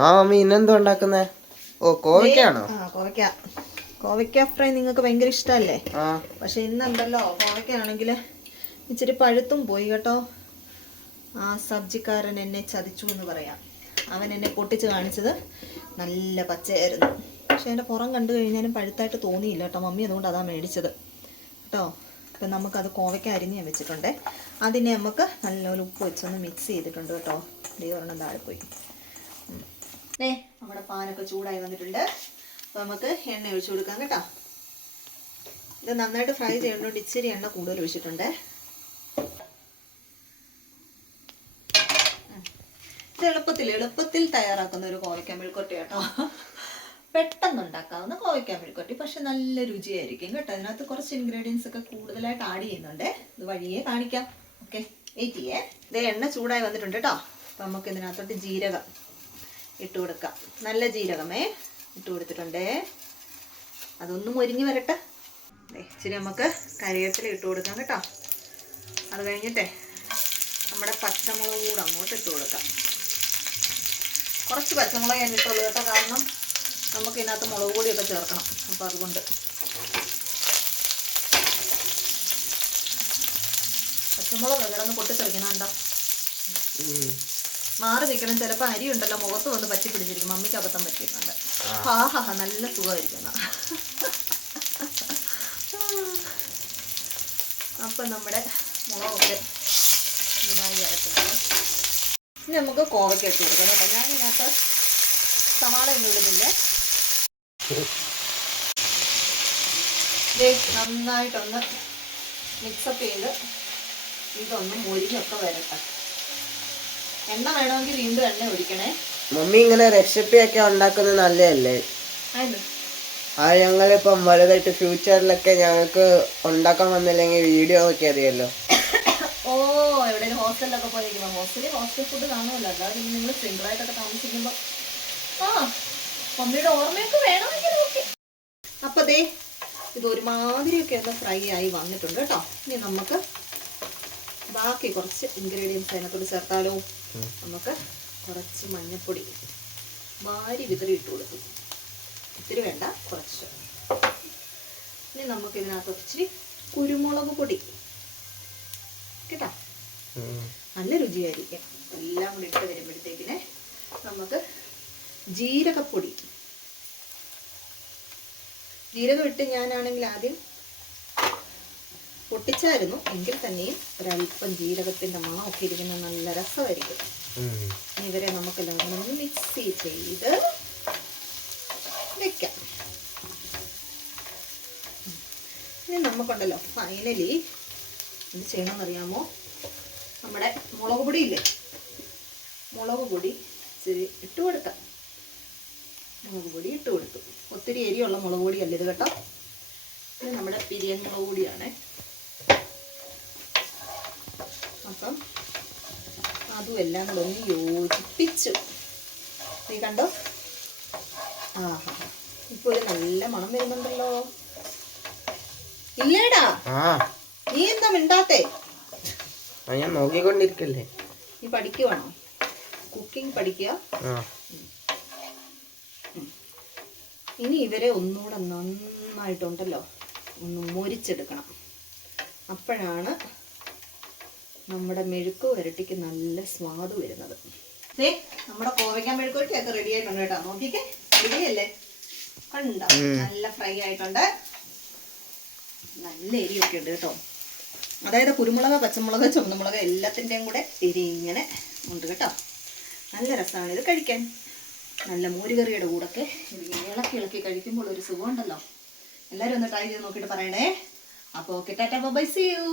ആ മമ്മി ഇന്നെന്തോ ഉണ്ടാക്കുന്നേ? ഓ കോവയ്ക്കാണോ? കോവയ്ക്ക ഫ്രൈ നിങ്ങൾക്ക് ഭയങ്കര ഇഷ്ടമല്ലേ? ആ. പക്ഷെ ഇന്നുണ്ടല്ലോ കോവയ്ക്കാണെങ്കിൽ ഇച്ചിരി പഴുത്തും പോയി കേട്ടോ. ആ സബ്ജിക്കാരൻ എന്നെ ചതിച്ചു എന്ന് പറയാം. അവൻ എന്നെ പൊട്ടിച്ച് കാണിച്ചത് നല്ല പച്ചയായിരുന്നു. പക്ഷെ അതിൻ്റെ പുറം കണ്ടു കഴിഞ്ഞാലും പഴുത്തായിട്ട് തോന്നിയില്ല കേട്ടോ. മമ്മി അതുകൊണ്ട് അതാ മേടിച്ചത് കേട്ടോ. അപ്പം നമുക്കത് കോവയ്ക്ക അരിഞ്ഞ് ഞാൻ വെച്ചിട്ടുണ്ട്. അതിനെ നമുക്ക് നല്ലപോലെ ഉപ്പ് വെച്ചൊന്ന് മിക്സ് ചെയ്തിട്ടുണ്ട് കേട്ടോ. ഒരെണ്ണം താഴെ പോയി. നമ്മുടെ പാനൊക്കെ ചൂടായി വന്നിട്ടുണ്ട്. അപ്പോൾ നമുക്ക് എണ്ണ ഒഴിച്ചു കൊടുക്കാം കേട്ടോ. ഇത് നന്നായിട്ട് ഫ്രൈ ചെയ്യേണ്ടതുകൊണ്ട് ഇച്ചിരി എണ്ണ കൂടുതൽ ഒഴിച്ചിട്ടുണ്ട്. ഇത് എളുപ്പത്തിൽ തയ്യാറാക്കുന്ന ഒരു കോവയ്ക്ക മെഴുക്കുവരട്ടി കേട്ടോ. പെട്ടെന്ന് ഉണ്ടാക്കാവുന്ന കോവയ്ക്ക മെഴുക്കുവരട്ടി, പക്ഷെ നല്ല രുചിയായിരിക്കും കേട്ടോ. അതിനകത്ത് കുറച്ച് ഇൻഗ്രീഡിയൻസ് ഒക്കെ കൂടുതലായിട്ട് ആഡ് ചെയ്യുന്നുണ്ട്. ഇത് വഴിയേ കാണിക്കാം. ഓക്കെ, വെയിറ്റ് ചെയ്യേ. ഇത് എണ്ണ ചൂടായി വന്നിട്ടുണ്ട് കേട്ടോ. അപ്പം നമുക്ക് ഇതിനകത്തോട്ട് ജീരകം ഇട്ട് കൊടുക്കാം. നല്ല ജീരകമേ ഇട്ട് കൊടുത്തിട്ടുണ്ടേ. അതൊന്നും മൊരിഞ്ഞ് വരട്ടെ. ഇച്ചിരി നമുക്ക് കറിവേപ്പില ഇട്ട് കൊടുക്കാം കേട്ടോ. അത് കഴിഞ്ഞിട്ടേ നമ്മുടെ പച്ചമുളക് കൂടെ അങ്ങോട്ട് ഇട്ട് കൊടുക്കാം. കുറച്ച് പച്ചമുളക് ഞാൻ ഇട്ടുള്ളൂ കേട്ടോ. കാരണം നമുക്ക് ഇതിനകത്ത് മുളക് പൊടിയൊക്കെ ചേർക്കണം. അപ്പോൾ അതുകൊണ്ട് പച്ചമുളക് കിടന്ന് പൊട്ടിത്തെറിക്കണം. കണ്ടോ, മാറി നിൽക്കണം. ചിലപ്പോൾ അരി ഉണ്ടല്ലോ മുഖത്ത് കൊണ്ട് പറ്റി പിടിച്ചിരിക്കും. മമ്മിക്ക് അബദ്ധം പറ്റിയിട്ടുണ്ട്. നല്ല സുഖമായിരിക്കുന്ന. അപ്പം നമ്മുടെ മുളകൊക്കെ ഇതായി വരത്തുണ്ട്. ഇനി നമുക്ക് കോവയ്ക്ക ഇട്ട് കൊടുക്കാം കേട്ടോ. ഞാനിതിനകത്ത് സവാള ഒന്നും ഇടുന്നില്ല. നന്നായിട്ടൊന്ന് മിക്സപ്പ് ചെയ്ത് ഇതൊന്ന് മൊരിഞ്ഞൊക്കെ വരട്ടെ. എണ്ണ വേണമെങ്കിൽ വീണ്ടും എണ്ണ ഒഴിക്കണേ. മമ്മി ഇങ്ങനെ റെസിപ്പി ഒക്കെ ഉണ്ടാക്കുന്നത് നല്ലതല്ലേ? ഞങ്ങളിപ്പം വലുതായിട്ട് ഫ്യൂച്ചറിലൊക്കെ ഞങ്ങൾക്ക് ഉണ്ടാക്കാൻ വന്നില്ലെങ്കിൽ വീഡിയോ നോക്കി അറിയാലോ. ഓ, എവിടെയും ഹോസ്റ്റലിലൊക്കെ പോയിരിക്കുമ്പോൾ ഹോസ്റ്റൽ ഫുഡ് കാണുമല്ലോ. അല്ലാതെ നിങ്ങൾ സിംഗിളായിട്ടൊക്കെ താമസിക്കുമ്പോൾ മമ്മിയുടെ ഓർമ്മയൊക്കെ വേണമെങ്കിൽ ഓക്കെ. അപ്പം ദേ ഇത് ഒരുമാതിരിയൊക്കെ ഒന്ന് ഫ്രൈ ആയി വന്നിട്ടുണ്ട് കേട്ടോ. ഇനി നമുക്ക് ബാക്കി കുറച്ച് ഇൻഗ്രീഡിയൻസ് അതിനകത്തോട് ചേർത്താലോ. നമുക്ക് കുറച്ച് മഞ്ഞൾപ്പൊടി വാരി വിതറി ഇട്ട് കൊടുക്കും. ഇത്തിരി വേണ്ട, കുറച്ച്. ഇനി നമുക്ക് ഇതിനകത്ത് ഇച്ചിരി കുരുമുളക് പൊടി കേട്ടോ. നല്ല രുചിയായിരിക്കും. എല്ലാം കൂടി ഇട്ട് വരുമ്പോഴത്തേക്കിന് നമുക്ക് ജീരകപ്പൊടി. ജീരകം ഇട്ട് ഞാനാണെങ്കിൽ ആദ്യം പൊട്ടിച്ചായിരുന്നു. എങ്കിൽ തന്നെയും ഒരല്പം ജീരകത്തിൻ്റെ മണമൊക്കെ ഇരിക്കുന്ന നല്ല രസമായിരിക്കും. ഇവരെ നമുക്കെല്ലാം ഒന്ന് മിക്സ് ചെയ്ത് വെക്കാം. ഇനി നമുക്കുണ്ടല്ലോ ഫൈനലി എന്ത് ചെയ്യണമെന്നറിയാമോ? നമ്മുടെ മുളക് പൊടി ഇല്ലേ, മുളക് പൊടി ഇച്ചിരി ഇട്ട് കൊടുക്കാം. മുളക് പൊടി ഇട്ട് കൊടുത്തു. ഒത്തിരി എരിയുള്ള മുളക് പൊടിയല്ല ഇത് കേട്ടോ. ഇത് നമ്മുടെ പിരിയൻ മുളക് പൊടിയാണ്. അപ്പം അതും എല്ലാം കൂടെ ഒന്ന് യോജിപ്പിച്ചു. നീ കണ്ടോ? ഇപ്പൊ ഒരു നല്ല മണം വരുന്നുണ്ടല്ലോ. ഇല്ലേടാ, നീ എന്താ മിണ്ടാത്തെ? ഞാൻ നോക്കിക്കൊണ്ടിരിക്കല്ലേ. നീ പഠിക്കുവാണോ? കുക്കിംഗ് പഠിക്കുക. ഇനി ഇവരെ ഒന്നുകൂടെ നന്നായിട്ടുണ്ടല്ലോ ഒന്ന് മൊരിച്ചെടുക്കണം. അപ്പോഴാണ് നമ്മുടെ മെഴുക്ക് വരട്ടിക്ക് നല്ല സ്വാദ് വരുന്നത്. നമ്മുടെ കോവയ്ക്ക മെഴുക്ക് വരട്ടിയൊക്കെ റെഡി ആയിട്ടുണ്ട് കേട്ടോ. നോക്കിക്കേ, റെഡിയല്ലേ? കണ്ടോ, നല്ല ഫ്രൈ ആയിട്ടുണ്ട്. നല്ല എരിയൊക്കെ ഉണ്ട് കേട്ടോ. അതായത് കുരുമുളക്, പച്ചമുളക്, ചുവന്നമുളക് എല്ലാത്തിൻ്റെയും കൂടെ എരി ഇങ്ങനെ ഉണ്ട് കേട്ടോ. നല്ല രസമാണ് ഇത് കഴിക്കാൻ. നല്ല മോരുകറിയുടെ കൂടൊക്കെ ഇളക്കി ഇളക്കി കഴിക്കുമ്പോൾ ഒരു സുഖമുണ്ടല്ലോ. എല്ലാവരും ഒന്ന് ട്രൈ ചെയ്ത് നോക്കിയിട്ട് പറയണേ. അപ്പോൾ okay, tata bye, see U.